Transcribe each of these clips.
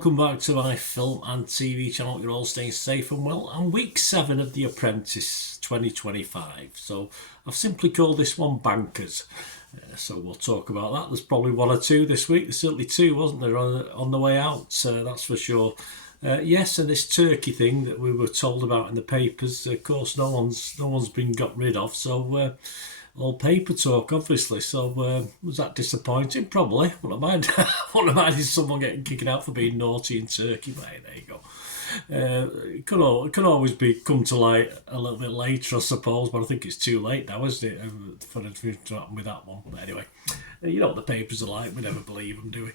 welcome back to my film and TV channel. You're all staying safe and well. And week 7 of The Apprentice 2025. So I've simply called this one Bankers. So we'll talk about that. There's probably one or two this week. There's certainly two, wasn't there, on the way out? That's for sure. Yes, and this Turkey thing that we were told about in the papers, of course, no one's been got rid of. So all paper talk, obviously. So was that disappointing? Probably. Wouldn't have minded someone getting kicked out for being naughty in Turkey. But hey, there you go. It could always come to light a little bit later, I suppose. But I think it's too late now, isn't it, for anything to happen with that one? But anyway, you know what the papers are like. We never believe them, do we?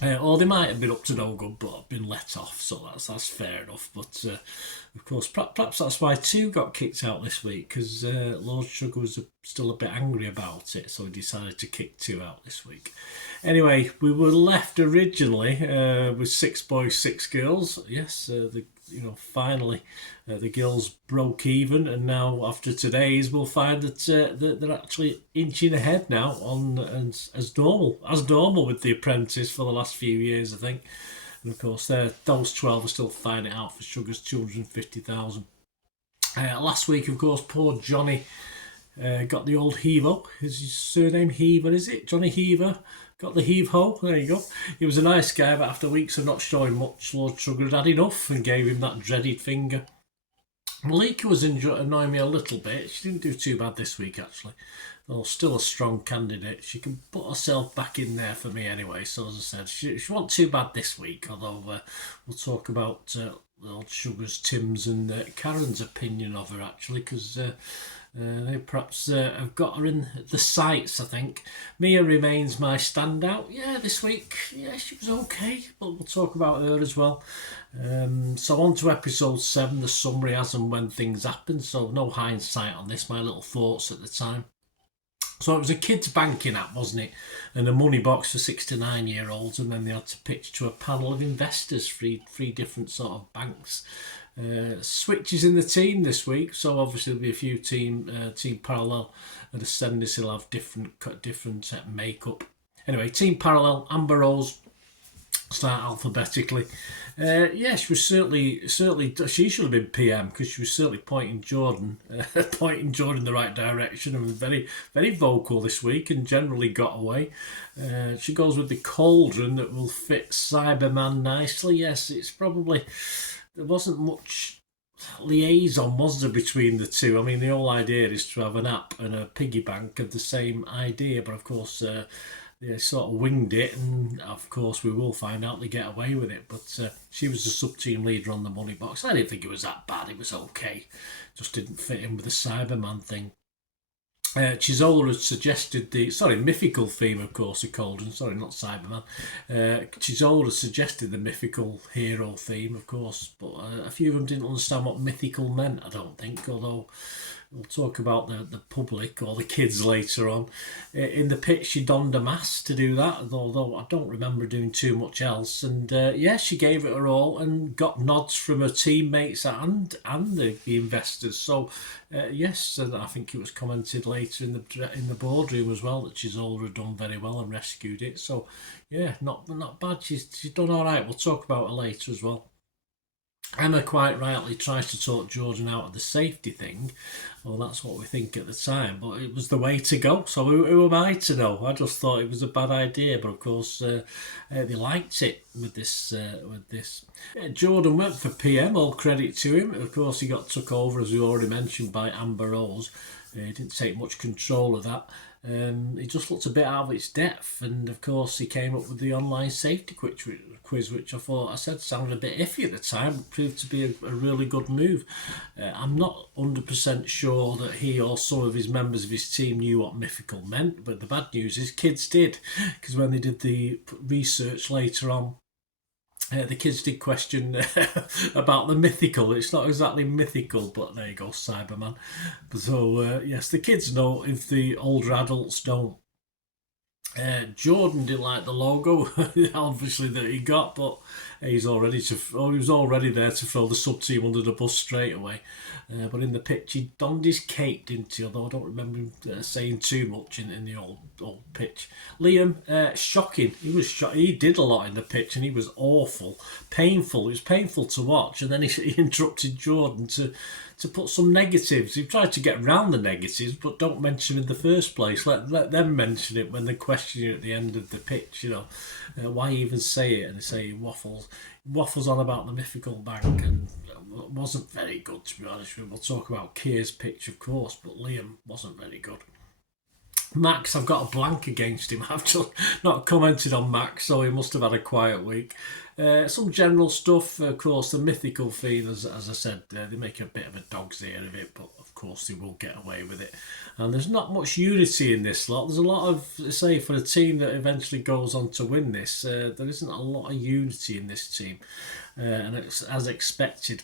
Or they might have been up to no good but have been let off, so that's fair enough. But of course, perhaps that's why 2 got kicked out this week, because Lord Sugar was still a bit angry about it, so he decided to kick 2 out this week. Anyway, we were left originally with 6 boys, 6 girls. Yes, finally the girls broke even, and now after today's we'll find that they're actually inching ahead now on as normal with The Apprentice for the last few years, I think. And of course, those 12 are still fighting it out for Sugar's 250,000. Last week, of course, poor Johnny got the old heave-o. Is his surname Heaver, is it? Johnny Heaver. Got the heave-ho, there you go. He was a nice guy, but after weeks of not showing much, Lord Sugar had enough and gave him that dreaded finger. Malika was annoying me a little bit. She didn't do too bad this week, actually. Though still a strong candidate. She can put herself back in there for me anyway. So as I said, she wasn't too bad this week, although we'll talk about Lord Sugar's, Tim's and Karen's opinion of her, actually, because they perhaps have got her in the sights, I think. Mia remains my standout. Yeah, this week, yeah, she was okay, but we'll talk about her as well. So on to episode 7, the summary as and when things happen. So no hindsight on this, my little thoughts at the time. So it was a kids banking app, wasn't it? And a money box for 6 to 9 year olds, and then they had to pitch to a panel of investors, three different sort of banks. Switches in the team this week, so obviously there'll be a few team parallel, and Ascendis will have different makeup. Anyway, team parallel, Amber Rose start alphabetically. She was certainly she should have been PM, because she was certainly pointing Jordan in the right direction, and was very, very vocal this week and generally got away. She goes with the cauldron that will fit Cyberman nicely. Yes, it's probably, there wasn't much liaison, was there, between the two? I mean, the whole idea is to have an app and a piggy bank of the same idea, but of course they sort of winged it, and of course we will find out they get away with it. But she was the sub-team leader on the money box. I didn't think it was that bad. It was okay. Just didn't fit in with the Cyberman thing. Chisola had suggested the mythical theme, of course, of Cauldron. Sorry, not Cyberman. Chisola had suggested the mythical hero theme, of course, but a few of them didn't understand what mythical meant, I don't think, although we'll talk about the public or the kids later on. In the pitch, she donned a mask to do that, although I don't remember doing too much else. And she gave it her all and got nods from her teammates and the investors. So yes, and I think it was commented later in the boardroom as well that Chisola had done very well and rescued it. So yeah, not bad. She's done all right. We'll talk about her later as well. Emma quite rightly tries to talk Jordan out of the safety thing. Well, that's what we think at the time, but it was the way to go. So who am I to know? I just thought it was a bad idea, but of course they liked it with this. Jordan went for PM, all credit to him. Of course, he got took over, as we already mentioned, by Amber Rose. He didn't take much control of that. He just looked a bit out of its depth, and of course he came up with the online safety quiz, which I said sounded a bit iffy at the time, but proved to be a really good move. I'm not 100% sure that he or some of his members of his team knew what mythical meant, but the bad news is kids did, because when they did the research later on, the kids did question about the mythical. It's not exactly mythical, but there you go, Cyberman. So, yes, the kids know if the older adults don't. Jordan didn't like the logo, obviously, that he got, but he was already there to throw the sub team under the bus straight away. But in the pitch, he donned his cape, didn't he? Although I don't remember him saying too much in the old pitch. Liam, shocking. He was he did a lot in the pitch, and he was awful, painful. It was painful to watch. And then he interrupted Jordan to put some negatives. He tried to get round the negatives, but don't mention them in the first place. Let them mention it when they question you at the end of the pitch. Why even say it? And they say he waffles on about the mythical bank, and wasn't very good, to be honest with you. We'll talk about Keir's pitch, of course, but Liam wasn't very good. Max, I've got a blank against him. I've just not commented on Max, so he must have had a quiet week. Some general stuff, of course, the mythical theme, as I said, they make a bit of a dog's ear of it, but of course they will get away with it. And there's not much unity in this lot. There's a lot of, say, for a team that eventually goes on to win this, there isn't a lot of unity in this team. And it's as expected.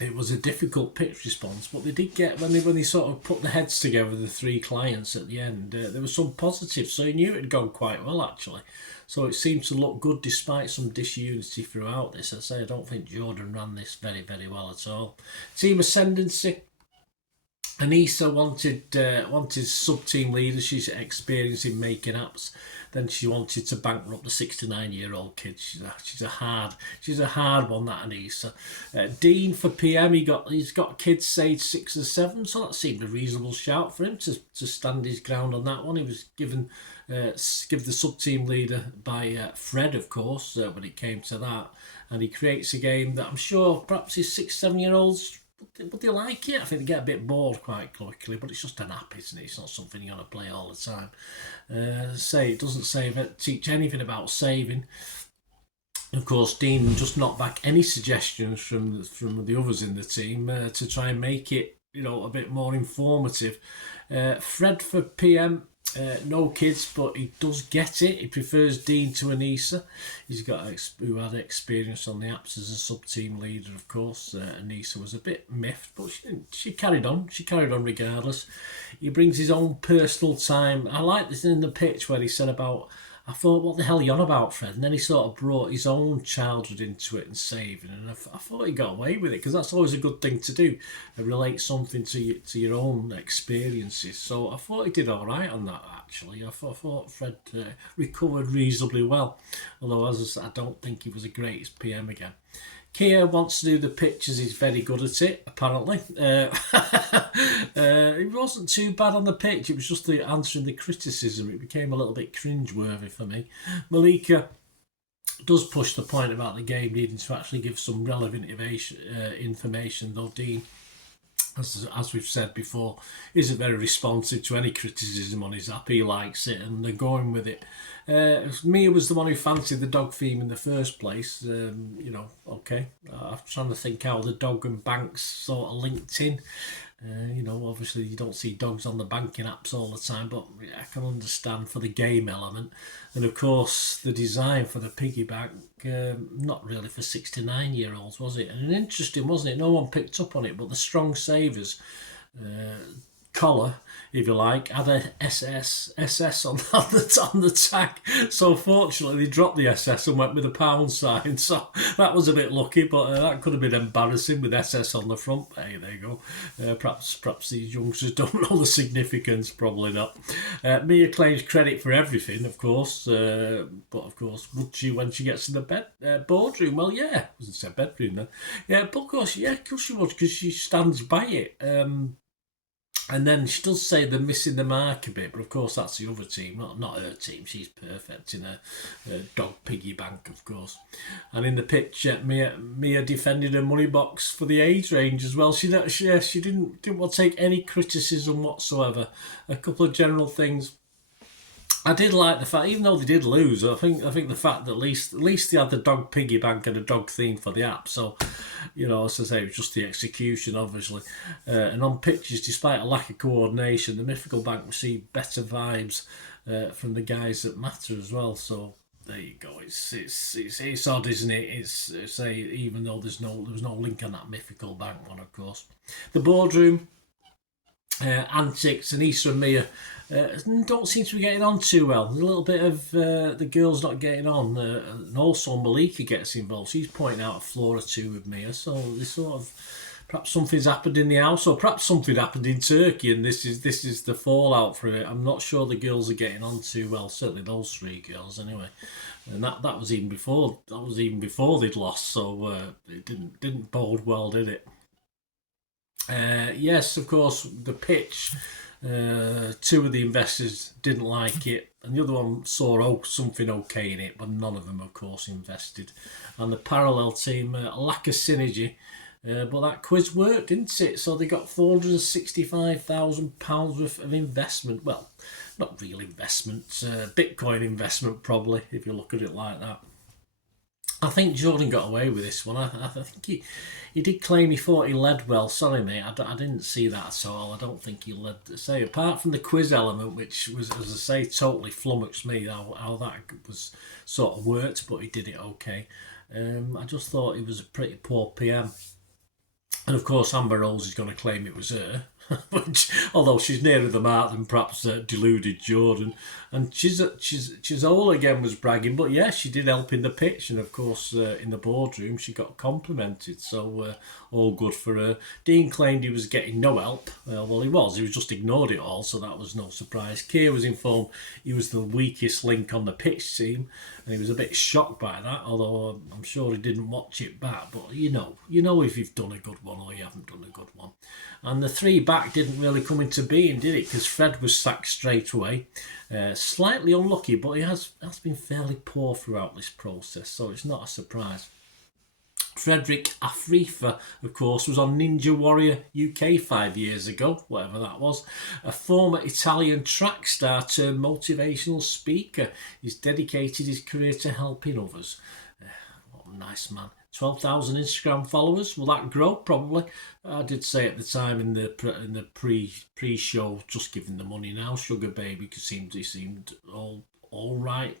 It was a difficult pitch response, but they did get, when they sort of put the heads together, the three clients at the end, there was some positives, so he knew it had gone quite well, actually. So it seemed to look good despite some disunity throughout this. I don't think Jordan ran this very, very well at all. Team ascendancy. Anissa wanted sub-team leader. She's experienced in making apps. Then she wanted to bankrupt the 69-year-old kid. She's a hard one, that Anissa. Dean for PM, he's got kids stage 6 and 7, so that seemed a reasonable shout for him to stand his ground on that one. He was given the sub-team leader by Fred, of course, when it came to that. And he creates a game that I'm sure perhaps his 6-7-year-olds, would they like it? I think they get a bit bored quite quickly, but it's just an app, isn't it? It's not something you're going to play all the time. It doesn't teach anything about saving. Of course, Dean just knocked back any suggestions from the others in the team to try and make it, a bit more informative. Fred for PM. No kids, but he does get it. He prefers Dean to Anissa. Who had experience on the apps as a sub-team leader, of course. Anissa was a bit miffed, but she carried on. She carried on regardless. He brings his own personal time. I like this in the pitch where he said about, I thought, what the hell are you on about, Fred? And then he sort of brought his own childhood into it and saving. And I thought he got away with it, because that's always a good thing to do. Relate something to your own experiences. So I thought he did all right on that, actually. I thought Fred recovered reasonably well. Although, as I said, I don't think he was the greatest PM again. Keir wants to do the pictures. He's very good at it, apparently. It wasn't too bad on the pitch. It was just the answering the criticism. It became a little bit cringeworthy for me. Malika does push the point about the game needing to actually give some relevant information, though Dean, as we've said before, isn't very responsive to any criticism on his app. He likes it and they're going with it. Mia was the one who fancied the dog theme in the first place. Okay. I'm trying to think how the dog and banks sort of linked in. Obviously you don't see dogs on the banking apps all the time, but I can understand for the game element. And of course, the design for the piggy bank, not really for 69-year-olds, was it? And interesting, wasn't it? No one picked up on it, but the strong savers collar, if you like, had a SS on the tag. So fortunately they dropped the SS and went with a pound sign. So that was a bit lucky, but that could have been embarrassing with SS on the front. Hey, there you go. Perhaps these youngsters don't know the significance. Probably not. Mia claims credit for everything, of course. But of course, would she when she gets in the boardroom? Well, yeah. I wasn't said bedroom then. Yeah, but of course she would, because she stands by it. And then she does say they're missing the mark a bit, but of course that's the other team, not her team. She's perfect in a dog piggy bank, of course. And in the pitch, Mia defended her money box for the age range as well. She didn't want to take any criticism whatsoever. A couple of general things. I did like the fact, even though they did lose, I think the fact that at least they had the dog piggy bank and a dog theme for the app. So, as I say, it was just the execution, obviously. And on pitches, despite a lack of coordination, the Mythical Bank received better vibes from the guys that matter as well. So there you go. It's odd, isn't it? It's even though there was no link on that Mythical Bank one, of course. The boardroom. antics, and Issa and Mia don't seem to be getting on too well. There's a little bit of the girls not getting on, and also Malika gets involved. She's pointing out a flaw or two with Mia, so they sort of, perhaps something's happened in the house, or perhaps something happened in Turkey, and this is the fallout for it. I'm not sure the girls are getting on too well. Certainly those three girls, anyway. And that was even before they'd lost, so it didn't bode well, did it? Yes, of course, the pitch. Two of the investors didn't like it, and the other one saw something okay in it, but none of them, of course, invested. And the parallel team, a lack of synergy. But that quiz worked, didn't it? So they got £465,000 worth of investment. Well, not real investment, Bitcoin investment probably, if you look at it like that. I think Jordan got away with this one. I think he did claim he thought he led well. Sorry, mate, I didn't see that at all. I don't think he led. Say, apart from the quiz element, which was, as I say, totally flummoxed me how that was sort of worked, but he did it okay. I just thought he was a pretty poor PM. And of course, Amber Rose is going to claim it was her, which, although she's nearer the mark than perhaps deluded Jordan. And Chisola again was bragging, but yeah, she did help in the pitch, and of course in the boardroom she got complimented, so all good for her. Dean claimed he was getting no help. Well, he was just ignored it all, so that was no surprise. Keir was informed he was the weakest link on the pitch team, and he was a bit shocked by that, although I'm sure he didn't watch it back. But you know if you've done a good one or you haven't done a good one. And the three back didn't really come into being, did it? Because Fred was sacked straight away. Slightly unlucky, but he has been fairly poor throughout this process, so it's not a surprise. Frederick Afrifa, of course, was on Ninja Warrior UK 5 years ago, whatever that was. A former Italian track star turned motivational speaker. He's dedicated his career to helping others. What a nice man. 12,000 Instagram followers. Will that grow? Probably. I did say at the time in the pre-show, just giving the money now. Sugar Baby he seemed all right,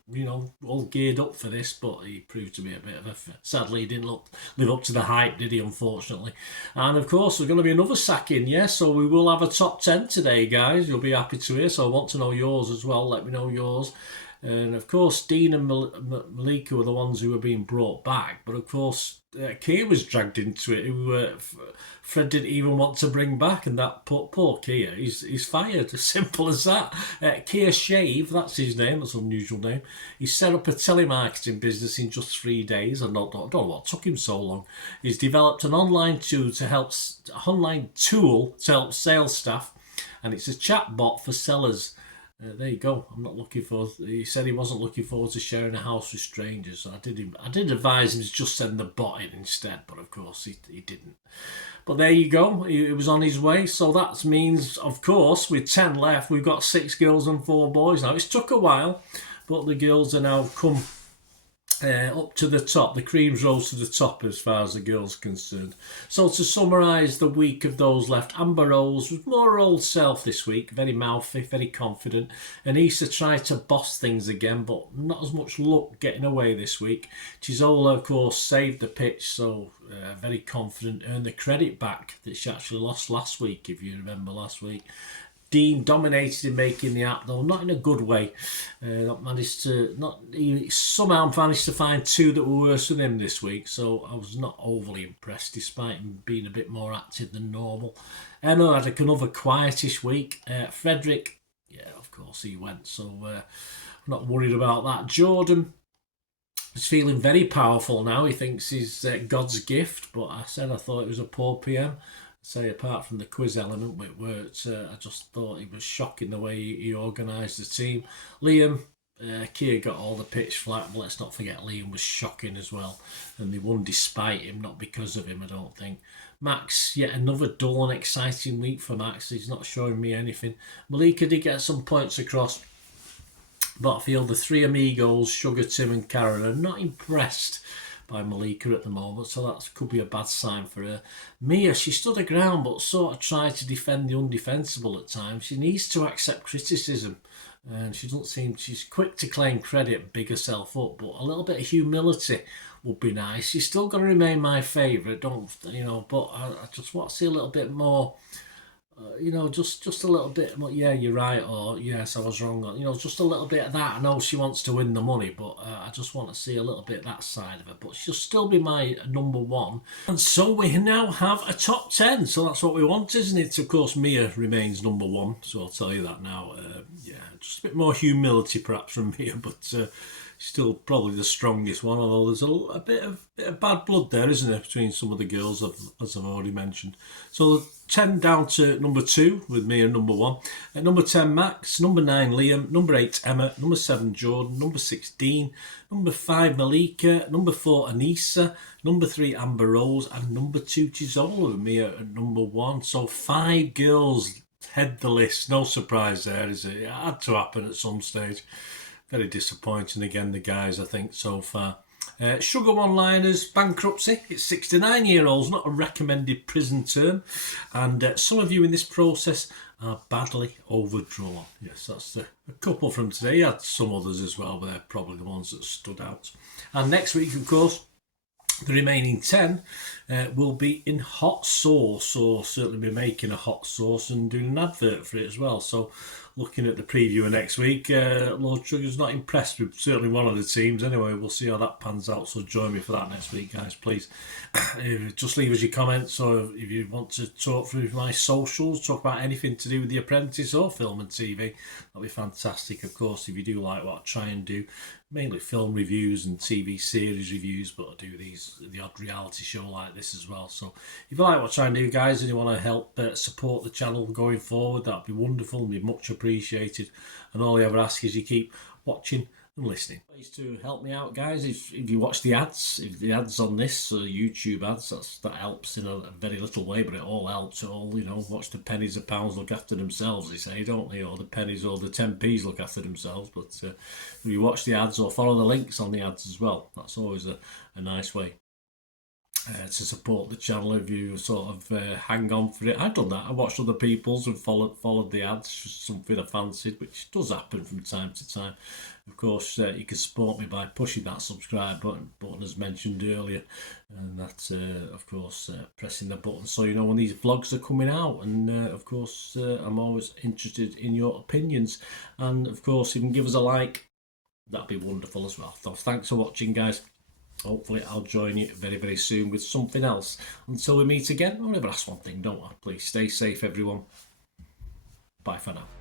all geared up for this, but he proved to be a bit of a... Sadly, he didn't live up to the hype, did he, unfortunately? And of course, there's going to be another sacking, yes, so we will have a top 10 today, guys. You'll be happy to hear, so I want to know yours as well. Let me know yours. And of course, Dean and Malika were the ones who were being brought back. But of course, Keir was dragged into it, who Fred didn't even want to bring back. And that poor Keir, he's fired. As simple as that. Keir Shave, that's his name, that's an unusual name. He set up a telemarketing business in just 3 days. I don't know what took him so long. He's developed an online tool to help sales staff. And it's a chat bot for sellers. There you go. He said he wasn't looking forward to sharing a house with strangers. So I did advise him to just send the bot in instead, but of course he didn't. But there you go. He was on his way. So that means, of course, with 10 left, we've got 6 girls and 4 boys now. It's took a while, but the girls are now come up to the top. The creams rose to the top as far as the girls are concerned. So to summarise the week of those left, Amber Rose was more her old self this week, very mouthy, very confident. And Issa tried to boss things again, but not as much luck getting away this week. Chisola, of course, saved the pitch, so very confident, earned the credit back that she actually lost last week, if you remember last week. Dean dominated in making the app, though not in a good way. He somehow managed to find 2 that were worse than him this week, so I was not overly impressed, despite him being a bit more active than normal. Emma had another quietish week. Frederick, yeah, of course he went, so I'm not worried about that. Jordan is feeling very powerful now. He thinks he's God's gift, but I thought it was a poor PM. Say, apart from the quiz element, which worked, I just thought he was shocking the way he organised the team. Liam, Keir got all the pitch flat, but let's not forget Liam was shocking as well. And they won despite him, not because of him, I don't think. Max, yet another dull and exciting week for Max. He's not showing me anything. Malika did get some points across, but I feel the 3 amigos, Sugar, Tim and Karen, are not impressed by Malika at the moment, so that could be a bad sign for her. Mia, she stood her ground but sort of tried to defend the undefensible at times. She needs to accept criticism, and she's quick to claim credit and big herself up, but a little bit of humility would be nice. She's still going to remain my favourite, but I just want to see a little bit more you know, just a little bit, yeah, you're right, or yes, I was wrong, you know, just a little bit of that. I know she wants to win the money, but I just want to see a little bit of that side of her. But she'll still be my number one. And so we now have a top 10, so that's what we want, isn't it? Of course, Mia remains number one, so I'll tell you that now. Yeah, just a bit more humility perhaps from Mia, but still probably the strongest one, although there's a bit of bad blood there, isn't there, between some of the girls, as I've already mentioned. So 10 down to number 2 with me and number 1. At number 10, Max. Number 9, Liam. Number 8, Emma. Number 7, Jordan. Number 6, Dean. Number 5, Malika. Number 4, Anissa. Number 3, Amber Rose. And number 2, Chizola with me at number 1. So 5 girls head the list. No surprise there, is it? It had to happen at some stage. Very disappointing again, the guys, I think, so far. Sugar one-liners, bankruptcy. It's 69-year-olds, not a recommended prison term. And some of you in this process are badly overdrawn. Yes, that's a couple from today. You had some others as well, but they're probably the ones that stood out. And next week, of course, the remaining 10 will be in hot sauce, or certainly be making a hot sauce and doing an advert for it as well. So looking at the preview of next week, Lord Sugar's not impressed with certainly one of the teams. Anyway, we'll see how that pans out, so join me for that next week, guys, please. Just leave us your comments, or if you want to talk through my socials, talk about anything to do with The Apprentice or film and TV, that'll be fantastic. Of course, if you do like what I try and do, mainly film reviews and TV series reviews, but I do the odd reality show like this as well. So if you like what I try and do, guys, and you want to help support the channel going forward, that'd be wonderful and be much appreciated. And all I ever ask is you keep watching and listening. Ways to help me out, guys, if you watch the ads, if the ads on this YouTube ads, that helps in a very little way, but it all helps. It all, you know, watch the pennies and pounds look after themselves, they say, don't they? Or the pennies or the 10p's look after themselves. But if you watch the ads or follow the links on the ads as well, that's always a nice way to support the channel. If you sort of hang on for it, I've done that. I watched other people's and followed the ads, something I fancied, which does happen from time to time. Of course, you can support me by pushing that subscribe button as mentioned earlier, and that of course pressing the button so you know when these vlogs are coming out. And of course I'm always interested in your opinions, and of course you can give us a like, that'd be wonderful as well. So thanks for watching, guys. Hopefully I'll join you very, very soon with something else. Until we meet again, I'll never ask one thing, don't I? Please stay safe, everyone. Bye for now.